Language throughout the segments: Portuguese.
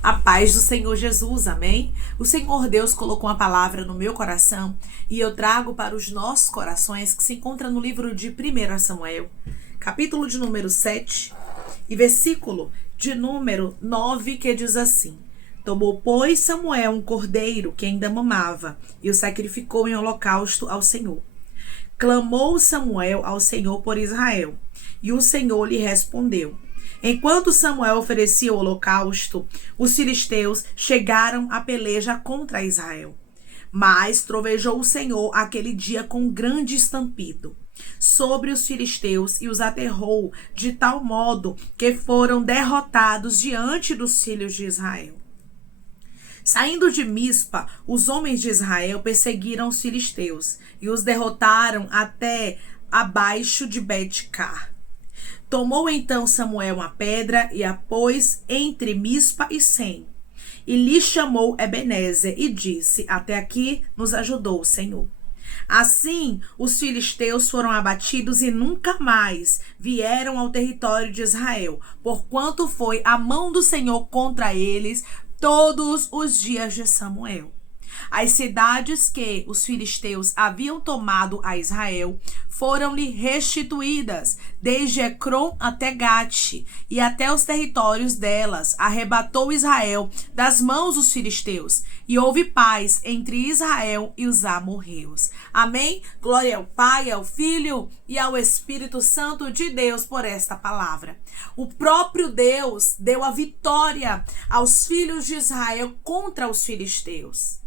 A paz do Senhor Jesus, amém? O Senhor Deus colocou uma palavra no meu coração e eu trago para os nossos corações, que se encontra no livro de 1 Samuel, capítulo de número 7 e versículo de número 9, que diz assim: Tomou, pois, Samuel um cordeiro que ainda mamava e o sacrificou em holocausto ao Senhor. Clamou Samuel ao Senhor por Israel, e o Senhor lhe respondeu. Enquanto Samuel oferecia o holocausto, os filisteus chegaram à peleja contra Israel. Mas trovejou o Senhor aquele dia com grande estampido sobre os filisteus e os aterrou de tal modo que foram derrotados diante dos filhos de Israel. Saindo de Mispa, os homens de Israel perseguiram os filisteus e os derrotaram até abaixo de Bet-car. Tomou então Samuel uma pedra e a pôs entre Mispa e Sem, e lhe chamou Ebenezer e disse: Até aqui nos ajudou o Senhor. Assim, os filisteus foram abatidos e nunca mais vieram ao território de Israel, porquanto foi a mão do Senhor contra eles todos os dias de Samuel. As cidades que os filisteus haviam tomado a Israel foram-lhe restituídas, desde Ecrom até Gate, e até os territórios delas arrebatou Israel das mãos dos filisteus, e houve paz entre Israel e os amorreus. Amém? Glória ao Pai, ao Filho e ao Espírito Santo de Deus por esta palavra. O próprio Deus deu a vitória aos filhos de Israel contra os filisteus.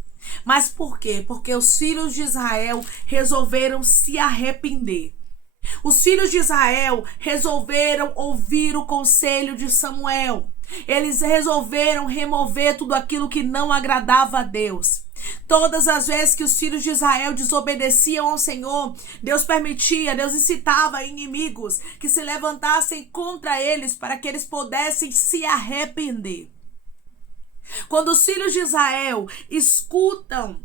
Mas por quê? Porque os filhos de Israel resolveram se arrepender. Os filhos de Israel resolveram ouvir o conselho de Samuel. Eles resolveram remover tudo aquilo que não agradava a Deus. Todas as vezes que os filhos de Israel desobedeciam ao Senhor, Deus permitia, Deus incitava inimigos que se levantassem contra eles para que eles pudessem se arrepender. Quando os filhos de Israel escutam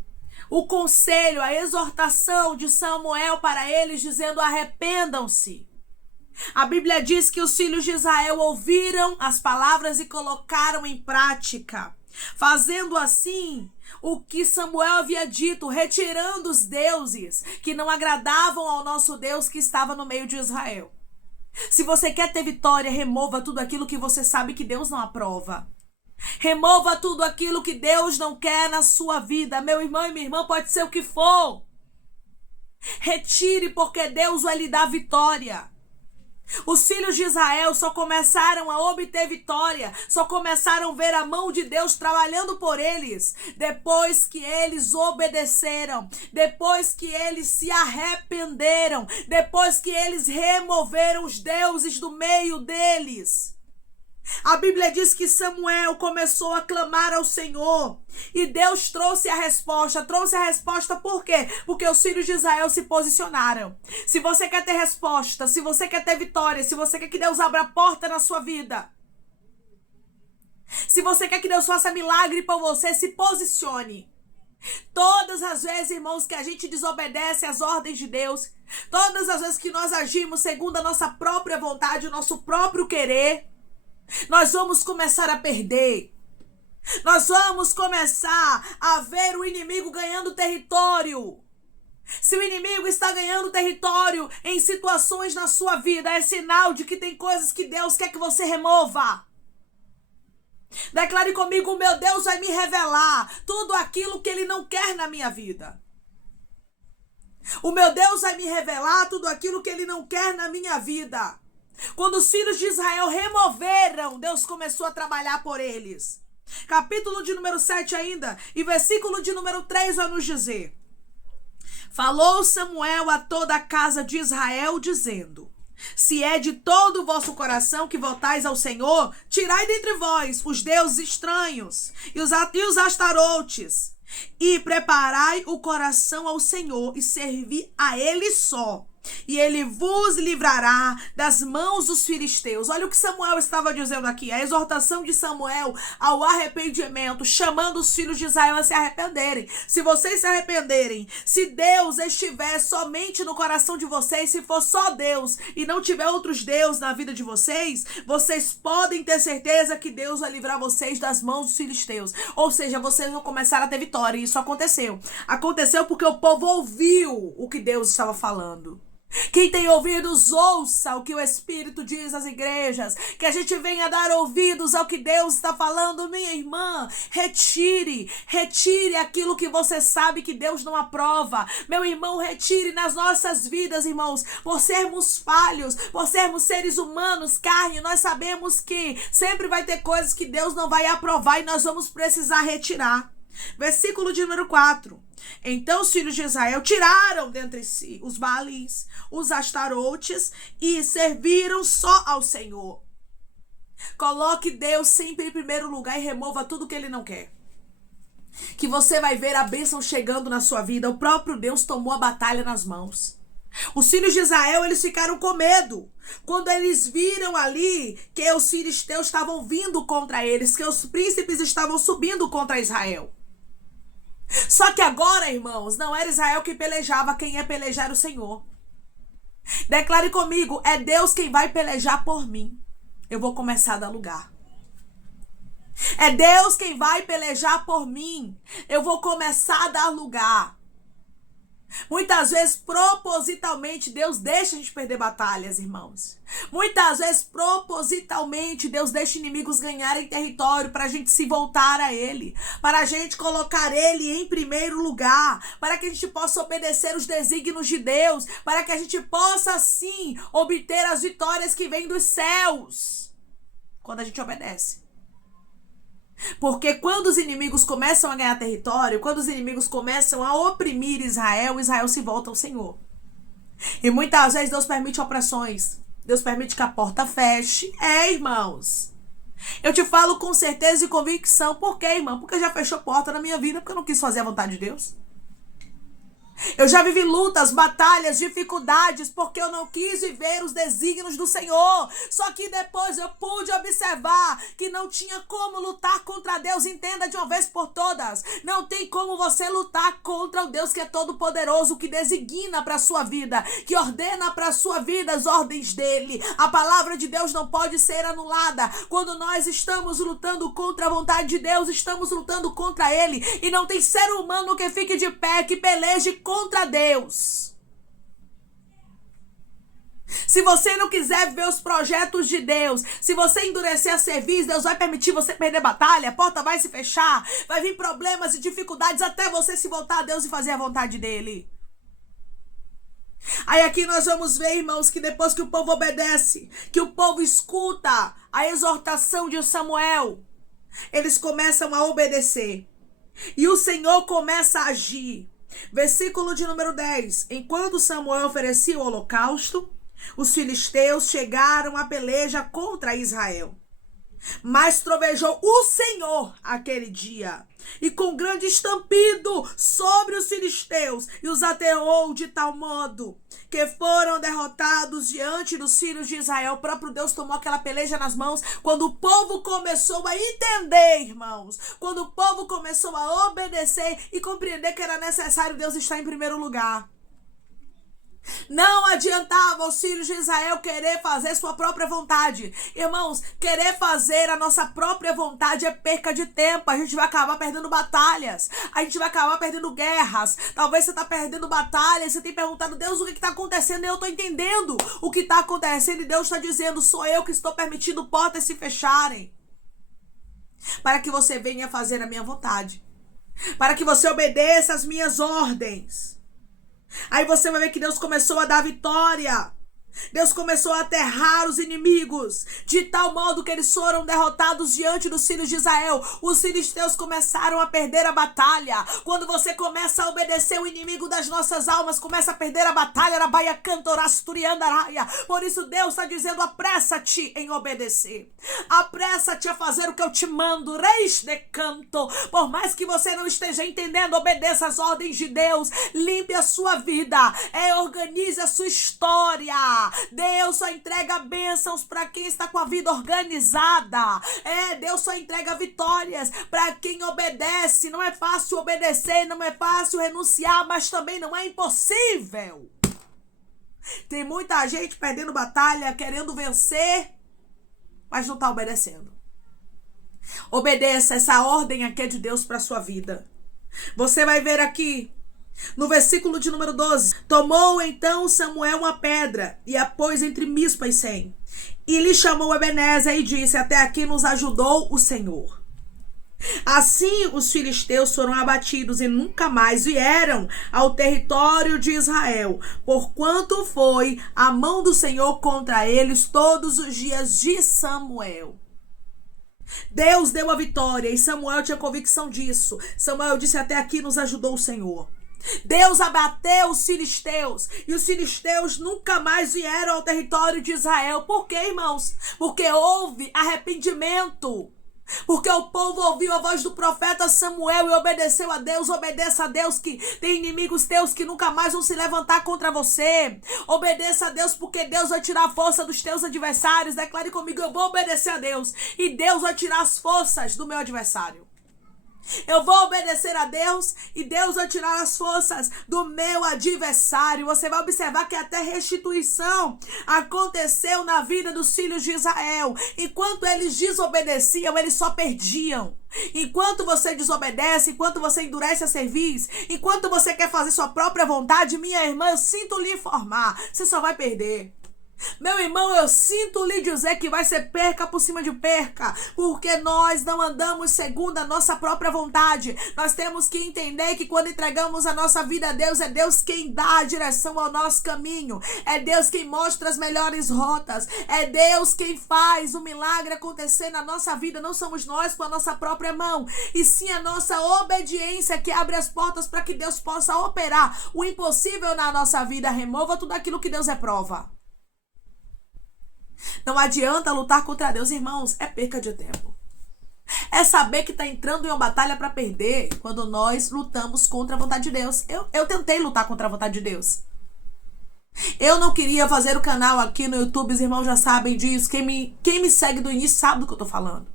o conselho, a exortação de Samuel para eles, dizendo: arrependam-se. A Bíblia diz que os filhos de Israel ouviram as palavras e colocaram em prática, fazendo assim o que Samuel havia dito, retirando os deuses que não agradavam ao nosso Deus que estava no meio de Israel. Se você quer ter vitória, remova tudo aquilo que você sabe que Deus não aprova. Remova tudo aquilo que Deus não quer na sua vida. Meu irmão e minha irmã, pode ser o que for. Retire, porque Deus vai lhe dar vitória. Os filhos de Israel só começaram a obter vitória, só começaram a ver a mão de Deus trabalhando por eles, depois que eles obedeceram, depois que eles se arrependeram, depois que eles removeram os deuses do meio deles. A Bíblia diz que Samuel começou a clamar ao Senhor e Deus trouxe a resposta. Trouxe a resposta por quê? Porque os filhos de Israel se posicionaram. Se você quer ter resposta, se você quer ter vitória, se você quer que Deus abra a porta na sua vida, se você quer que Deus faça milagre para você, se posicione. Todas as vezes, irmãos, que a gente desobedece às ordens de Deus, todas as vezes que nós agimos segundo a nossa própria vontade, o nosso próprio querer, nós vamos começar a perder. Nós vamos começar a ver o inimigo ganhando território. Se o inimigo está ganhando território em situações na sua vida, é sinal de que tem coisas que Deus quer que você remova. Declare comigo: o meu Deus vai me revelar tudo aquilo que Ele não quer na minha vida. O meu Deus vai me revelar tudo aquilo que Ele não quer na minha vida. Quando os filhos de Israel removeram, Deus começou a trabalhar por eles. Capítulo de número 7 ainda, e versículo de número 3 vai nos dizer: Falou Samuel a toda a casa de Israel, dizendo: Se é de todo o vosso coração que voltais ao Senhor, tirai dentre vós os deuses estranhos e os astarotes, e preparai o coração ao Senhor e servi a Ele só. e ele vos livrará das mãos dos filisteus. Olha o que Samuel estava dizendo aqui, a exortação de Samuel ao arrependimento, chamando os filhos de Israel a se arrependerem. Se vocês se arrependerem, se Deus estiver somente no coração de vocês, se for só Deus e não tiver outros deuses na vida de vocês, vocês podem ter certeza que Deus vai livrar vocês das mãos dos filisteus. Ou seja, vocês vão começar a ter vitória, e isso aconteceu. Aconteceu porque o povo ouviu o que Deus estava falando. Quem tem ouvidos, ouça o que o Espírito diz às igrejas. Que a gente venha dar ouvidos ao que Deus está falando. Minha irmã, retire aquilo que você sabe que Deus não aprova. Meu irmão, retire nas nossas vidas, irmãos, por sermos falhos, por sermos seres humanos, carne, nós sabemos que sempre vai ter coisas que Deus não vai aprovar e nós vamos precisar retirar. Versículo de número 4. Então os filhos de Israel tiraram dentre si os Baalins, os Astarotes, e serviram só ao Senhor. Coloque Deus sempre em primeiro lugar e remova tudo que ele não quer. Que você vai ver a bênção chegando na sua vida. O próprio Deus tomou a batalha nas mãos. Os filhos de Israel, eles ficaram com medo quando eles viram ali que os filisteus estavam vindo contra eles, que os príncipes estavam subindo contra Israel. Só que agora, irmãos, não era Israel quem pelejava, quem ia pelejar era o Senhor. Declare comigo, é Deus quem vai pelejar por mim. Eu vou começar a dar lugar. É Deus quem vai pelejar por mim. Eu vou começar a dar lugar. Muitas vezes, propositalmente, Deus deixa a gente perder batalhas, irmãos. Muitas vezes, propositalmente, Deus deixa inimigos ganharem território para a gente se voltar a Ele, para a gente colocar Ele em primeiro lugar, para que a gente possa obedecer os desígnios de Deus, para que a gente possa, assim, obter as vitórias que vêm dos céus, quando a gente obedece. Porque quando os inimigos começam a ganhar território, quando os inimigos começam a oprimir Israel, Israel se volta ao Senhor. E muitas vezes Deus permite opressões. Deus permite que a porta feche. Irmãos. Eu te falo com certeza e convicção. Por quê, irmão? Porque já fechou porta na minha vida, porque eu não quis fazer a vontade de Deus. Eu já vivi lutas, batalhas, dificuldades, porque eu não quis viver os desígnios do Senhor. Só que depois eu pude observar que não tinha como lutar contra Deus. Entenda de uma vez por todas. Não tem como você lutar contra o Deus que é todo poderoso, que designa para a sua vida, que ordena para a sua vida as ordens dele. A palavra de Deus não pode ser anulada. Quando nós estamos lutando contra a vontade de Deus, estamos lutando contra ele. E não tem ser humano que fique de pé, que peleje contra Deus. Se você não quiser ver os projetos de Deus, se você endurecer a serviço, Deus vai permitir você perder batalha, a porta vai se fechar, vai vir problemas e dificuldades até você se voltar a Deus e fazer a vontade dele. Aí aqui nós vamos ver, irmãos, que depois que o povo obedece, que o povo escuta a exortação de Samuel, eles começam a obedecer. E o Senhor começa a agir. Versículo de número 10. Enquanto Samuel oferecia o holocausto, os filisteus chegaram à peleja contra Israel. Mas trovejou o Senhor aquele dia, e com grande estampido sobre os filisteus, e os aterrou de tal modo que foram derrotados diante dos filhos de Israel. O próprio Deus tomou aquela peleja nas mãos quando o povo começou a entender, irmãos, quando o povo começou a obedecer e compreender que era necessário Deus estar em primeiro lugar. Não adiantava os filhos de Israel querer fazer sua própria vontade. Irmãos, querer fazer a nossa própria vontade é perca de tempo. A gente vai acabar perdendo batalhas. A gente vai acabar perdendo guerras. Talvez você está perdendo batalhas. Você tem perguntado, Deus, o que está acontecendo? E eu estou entendendo o que está acontecendo. E Deus está dizendo, sou eu que estou permitindo portas se fecharem, para que você venha fazer a minha vontade, para que você obedeça às minhas ordens. Aí você vai ver que Deus começou a dar vitória. Deus começou a aterrar os inimigos, de tal modo que eles foram derrotados diante dos filhos de Israel. Os filisteus começaram a perder a batalha. Quando você começa a obedecer, o inimigo das nossas almas começa a perder a batalha. Por isso Deus está dizendo: apressa-te em obedecer. Apressa-te a fazer o que eu te mando. Reis de canto. Por mais que você não esteja entendendo, obedeça as ordens de Deus. Limpe a sua vida. Organize a sua história. Deus só entrega bênçãos para quem está com a vida organizada. Deus só entrega vitórias para quem obedece. Não é fácil obedecer, não é fácil renunciar, mas também não é impossível. Tem muita gente perdendo batalha, querendo vencer, mas não está obedecendo. Obedeça, essa ordem aqui é de Deus para sua vida. Você vai ver aqui no versículo de número 12. Tomou então Samuel uma pedra e a pôs entre Mispa e Sem. E lhe chamou Ebenezer e disse: até aqui nos ajudou o Senhor. Assim os filisteus foram abatidos e nunca mais vieram ao território de Israel, porquanto foi a mão do Senhor contra eles todos os dias de Samuel. Deus deu a vitória e Samuel tinha convicção disso. Samuel disse: até aqui nos ajudou o Senhor. Deus abateu os filisteus e os filisteus nunca mais vieram ao território de Israel. Por quê, irmãos? Porque houve arrependimento. Porque o povo ouviu a voz do profeta Samuel e obedeceu a Deus. Obedeça a Deus, que tem inimigos teus que nunca mais vão se levantar contra você. Obedeça a Deus, porque Deus vai tirar a força dos teus adversários. Declare comigo: eu vou obedecer a Deus e Deus vai tirar as forças do meu adversário. Eu vou obedecer a Deus e Deus vai tirar as forças do meu adversário. Você vai observar que até restituição aconteceu na vida dos filhos de Israel. Enquanto eles desobedeciam, eles só perdiam. Enquanto você desobedece, enquanto você endurece a cerviz, enquanto você quer fazer sua própria vontade, minha irmã, eu sinto lhe informar, você só vai perder. Meu irmão, eu sinto lhe dizer que vai ser perca por cima de perca, porque nós não andamos segundo a nossa própria vontade. Nós temos que entender que quando entregamos a nossa vida a Deus, é Deus quem dá a direção ao nosso caminho, é Deus quem mostra as melhores rotas, é Deus quem faz o milagre acontecer na nossa vida. Não somos nós com a nossa própria mão, e sim a nossa obediência que abre as portas para que Deus possa operar o impossível na nossa vida. Remova tudo aquilo que Deus reprova. Não adianta lutar contra Deus, irmãos, é perca de tempo. É saber que está entrando em uma batalha para perder quando nós lutamos contra a vontade de Deus. Eu tentei lutar contra a vontade de Deus. Eu não queria fazer o canal aqui no YouTube, os irmãos já sabem disso. Quem me segue do início sabe do que eu estou falando.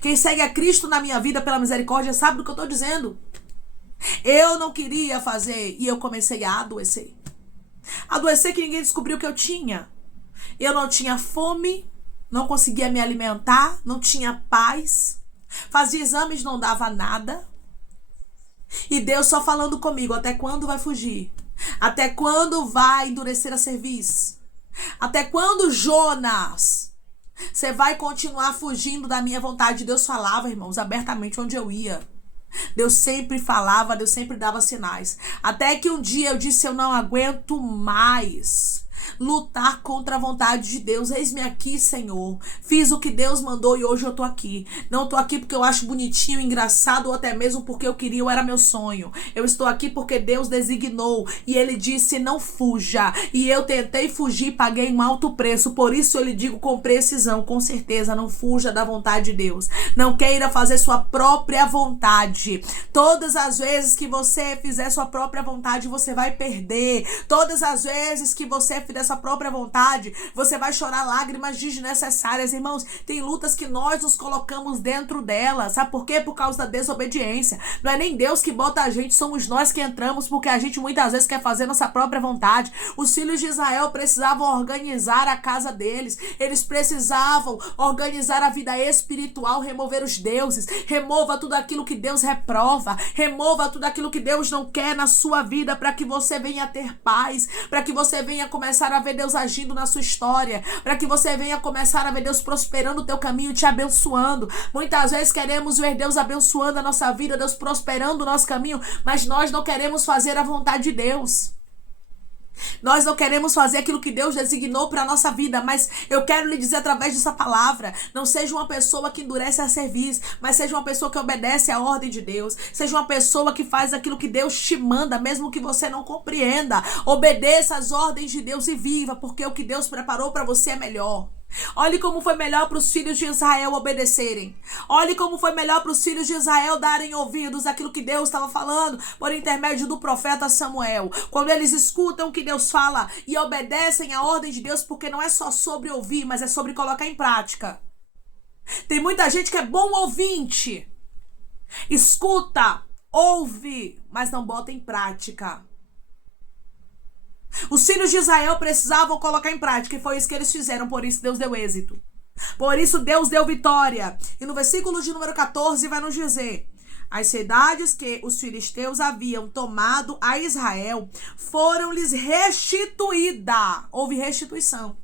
Quem segue a Cristo na minha vida pela misericórdia sabe do que eu estou dizendo. Eu não queria fazer e eu comecei a adoecer. Adoecer que ninguém descobriu que eu tinha. Eu não tinha fome, não conseguia me alimentar, não tinha paz, fazia exames, não dava nada. E Deus só falando comigo: até quando vai fugir? Até quando vai endurecer a cerviz? Até quando, Jonas, você vai continuar fugindo da minha vontade? Deus falava, irmãos, abertamente onde eu ia. Deus sempre falava, Deus sempre dava sinais. Até que um dia eu disse: eu não aguento mais lutar contra a vontade de Deus. Eis-me aqui, Senhor. Fiz o que Deus mandou e hoje eu tô aqui. Não tô aqui porque eu acho bonitinho, engraçado, ou até mesmo porque eu queria, ou era meu sonho. Eu estou aqui porque Deus designou e Ele disse: não fuja. E eu tentei fugir, paguei um alto preço. Por isso eu lhe digo com precisão, com certeza, não fuja da vontade de Deus. Não queira fazer sua própria vontade. Todas as vezes que você fizer sua própria vontade, você vai perder. Todas as vezes que você fizer sua própria vontade, você vai chorar lágrimas desnecessárias. Irmãos, tem lutas que nós nos colocamos dentro delas. Sabe por quê? Por causa da desobediência. Não é nem Deus que bota a gente, somos nós que entramos, porque a gente muitas vezes quer fazer nossa própria vontade. Os filhos de Israel precisavam organizar a casa deles. Eles precisavam organizar a vida espiritual, remover os deuses. Remova tudo aquilo que Deus reprova. Remova tudo aquilo que Deus não quer na sua vida, para que você venha ter paz, para que você venha começar a ver Deus agindo na sua história, para que você venha começar a ver Deus prosperando o teu caminho, te abençoando. Muitas vezes queremos ver Deus abençoando a nossa vida, Deus prosperando o nosso caminho, mas nós não queremos fazer a vontade de Deus. Nós não queremos fazer aquilo que Deus designou para a nossa vida, mas eu quero lhe dizer através dessa palavra, não seja uma pessoa que endurece a serviço, mas seja uma pessoa que obedece à ordem de Deus, seja uma pessoa que faz aquilo que Deus te manda, mesmo que você não compreenda. Obedeça às ordens de Deus e viva, porque o que Deus preparou para você é melhor. Olhe como foi melhor para os filhos de Israel obedecerem. Olhe como foi melhor para os filhos de Israel darem ouvidos àquilo que Deus estava falando por intermédio do profeta Samuel. Quando eles escutam o que Deus fala e obedecem à ordem de Deus, porque não é só sobre ouvir, mas é sobre colocar em prática. Tem muita gente que é bom ouvinte. Escuta, ouve, mas não bota em prática. Os filhos de Israel precisavam colocar em prática, e foi isso que eles fizeram, por isso Deus deu êxito. Por isso Deus deu vitória. E no versículo de número 14 vai nos dizer: as cidades que os filisteus haviam tomado a Israel foram-lhes restituídas. Houve restituição.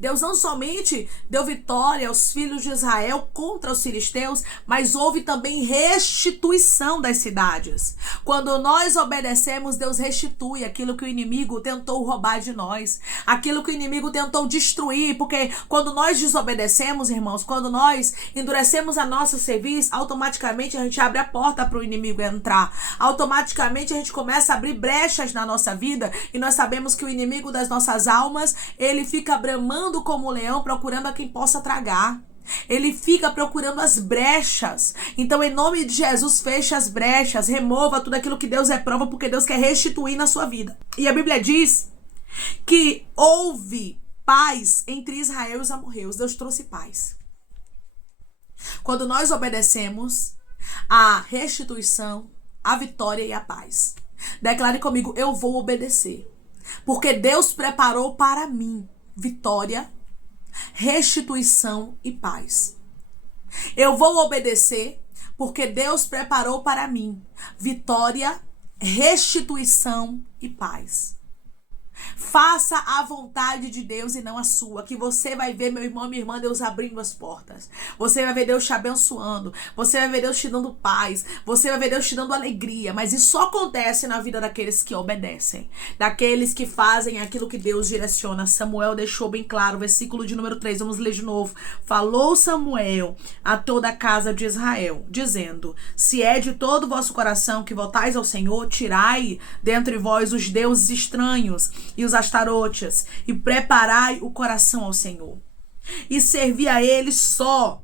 Deus não somente deu vitória aos filhos de Israel contra os filisteus, mas houve também restituição das cidades. Quando nós obedecemos, Deus restitui aquilo que o inimigo tentou roubar de nós, aquilo que o inimigo tentou destruir, porque quando nós desobedecemos, irmãos, quando nós endurecemos a nossa serviço, automaticamente a gente abre a porta para o inimigo entrar. Automaticamente a gente começa a abrir brechas na nossa vida, e nós sabemos que o inimigo das nossas almas, ele fica bramando como um leão, procurando a quem possa tragar. Ele fica procurando as brechas. Então, em nome de Jesus, feche as brechas, remova tudo aquilo que Deus reprova, porque Deus quer restituir na sua vida. E a Bíblia diz que houve paz entre Israel e os amorreus. Deus trouxe paz. Quando nós obedecemos, a restituição, a vitória e a paz. Declare comigo: eu vou obedecer, porque Deus preparou para mim vitória, restituição e paz. Eu vou obedecer, porque Deus preparou para mim vitória, restituição e paz. Faça a vontade de Deus e não a sua, que você vai ver, meu irmão, minha irmã, Deus abrindo as portas. Você vai ver Deus te abençoando. Você vai ver Deus te dando paz. Você vai ver Deus te dando alegria. Mas isso só acontece na vida daqueles que obedecem, daqueles que fazem aquilo que Deus direciona. Samuel deixou bem claro, versículo de número 3, vamos ler de novo. Falou Samuel a toda a casa de Israel, dizendo: se é de todo o vosso coração que voltais ao Senhor, tirai dentre vós os deuses estranhos e os astarotes, e preparai o coração ao Senhor, e servi a ele só,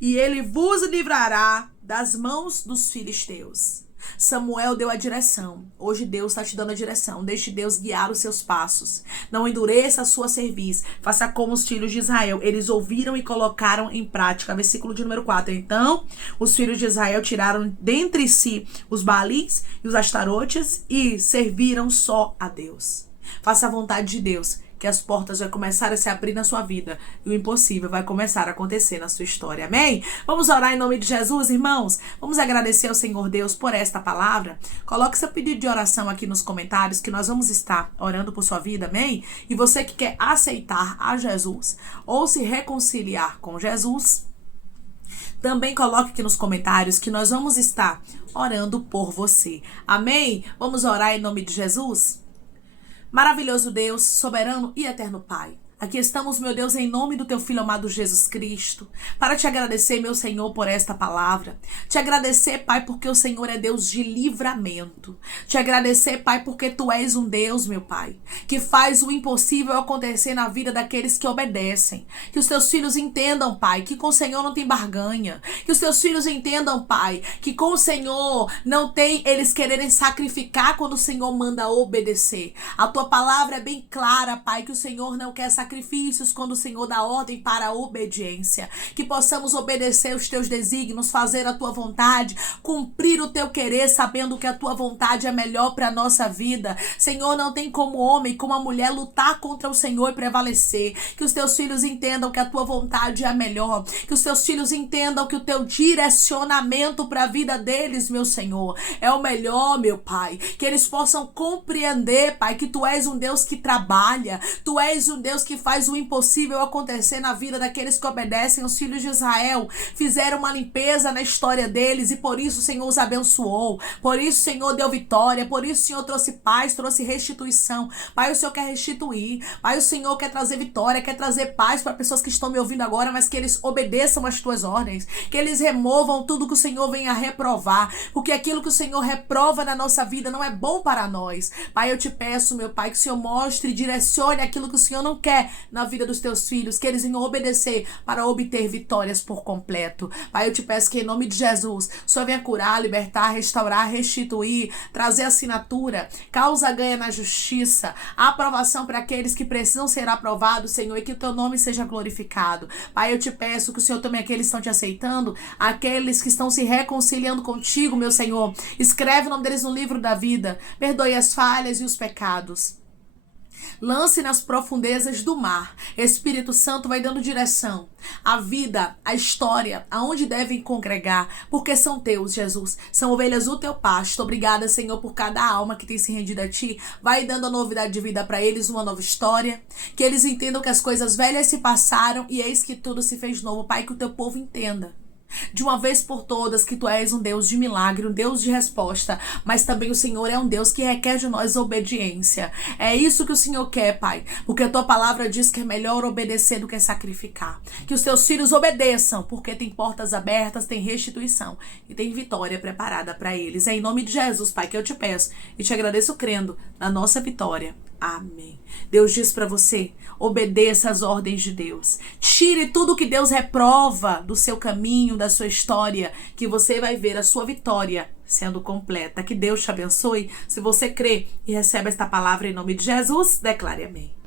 e ele vos livrará das mãos dos filisteus. Samuel deu a direção. Hoje Deus está te dando a direção. Deixe Deus guiar os seus passos. Não endureça a sua cerviz. Faça como os filhos de Israel. Eles ouviram e colocaram em prática. Versículo de número 4. Então, os filhos de Israel tiraram dentre si os Baalins e os astarotes e serviram só a Deus. Faça a vontade de Deus, que as portas vão começar a se abrir na sua vida e o impossível vai começar a acontecer na sua história. Amém? Vamos orar em nome de Jesus, irmãos? Vamos agradecer ao Senhor Deus por esta palavra? Coloque seu pedido de oração aqui nos comentários, que nós vamos estar orando por sua vida, amém? E você que quer aceitar a Jesus ou se reconciliar com Jesus, também coloque aqui nos comentários que nós vamos estar orando por você. Amém? Vamos orar em nome de Jesus? Maravilhoso Deus, soberano e eterno Pai, aqui estamos, meu Deus, em nome do teu Filho amado Jesus Cristo, para te agradecer, meu Senhor, por esta palavra. Te agradecer, Pai, porque o Senhor é Deus de livramento. Te agradecer, Pai, porque tu és um Deus, meu Pai, que faz o impossível acontecer na vida daqueles que obedecem. Que os teus filhos entendam, Pai, que com o Senhor não tem barganha. Que os teus filhos entendam, Pai, que com o Senhor não tem eles quererem sacrificar quando o Senhor manda obedecer. A tua palavra é bem clara, Pai, que o Senhor não quer sacrifícios quando o Senhor dá ordem para a obediência. Que possamos obedecer os teus desígnios, fazer a tua vontade, cumprir o teu querer, sabendo que a tua vontade é melhor para a nossa vida. Senhor, não tem como homem, como a mulher lutar contra o Senhor e prevalecer. Que os teus filhos entendam que a tua vontade é a melhor. Que os teus filhos entendam que o teu direcionamento para a vida deles, meu Senhor, é o melhor, meu Pai. Que eles possam compreender, Pai, que tu és um Deus que trabalha. Tu és um Deus que que faz o impossível acontecer na vida daqueles que obedecem. Os filhos de Israel fizeram uma limpeza na história deles e por isso o Senhor os abençoou. Por isso o Senhor deu vitória. Por isso o Senhor trouxe paz, trouxe restituição. Pai, o Senhor quer restituir. Pai, o Senhor quer trazer vitória, quer trazer paz para pessoas que estão me ouvindo agora, mas que eles obedeçam às tuas ordens. Que eles removam tudo que o Senhor vem a reprovar. Porque aquilo que o Senhor reprova na nossa vida não é bom para nós. Pai, eu te peço, meu Pai, que o Senhor mostre e direcione aquilo que o Senhor não quer na vida dos teus filhos, que eles venham obedecer para obter vitórias por completo. Pai, eu te peço que em nome de Jesus, o Senhor venha curar, libertar, restaurar, restituir, trazer assinatura, causa ganha na justiça, aprovação para aqueles que precisam ser aprovados, Senhor, e que o teu nome seja glorificado. Pai, eu te peço que o Senhor tome aqueles que estão te aceitando, aqueles que estão se reconciliando contigo, meu Senhor. Escreve o nome deles no livro da vida. Perdoe as falhas e os pecados. Lance nas profundezas do mar. Espírito Santo vai dando direção. A vida, a história, aonde devem congregar, porque são teus, Jesus. São ovelhas do teu pasto. Obrigada, Senhor, por cada alma que tem se rendido a ti. Vai dando a novidade de vida para eles, uma nova história. Que eles entendam que as coisas velhas se passaram e eis que tudo se fez novo. Pai, que o teu povo entenda de uma vez por todas que tu és um Deus de milagre, um Deus de resposta, mas também o Senhor é um Deus que requer de nós obediência. É isso que o Senhor quer, Pai, porque a tua palavra diz que é melhor obedecer do que sacrificar. Que os teus filhos obedeçam, porque tem portas abertas, tem restituição e tem vitória preparada para eles. É em nome de Jesus, Pai, que eu te peço e te agradeço crendo na nossa vitória. Amém. Deus diz para você, obedeça às ordens de Deus. Tire tudo que Deus reprova do seu caminho, da sua história, que você vai ver a sua vitória sendo completa. Que Deus te abençoe. Se você crê e recebe esta palavra em nome de Jesus, declare amém.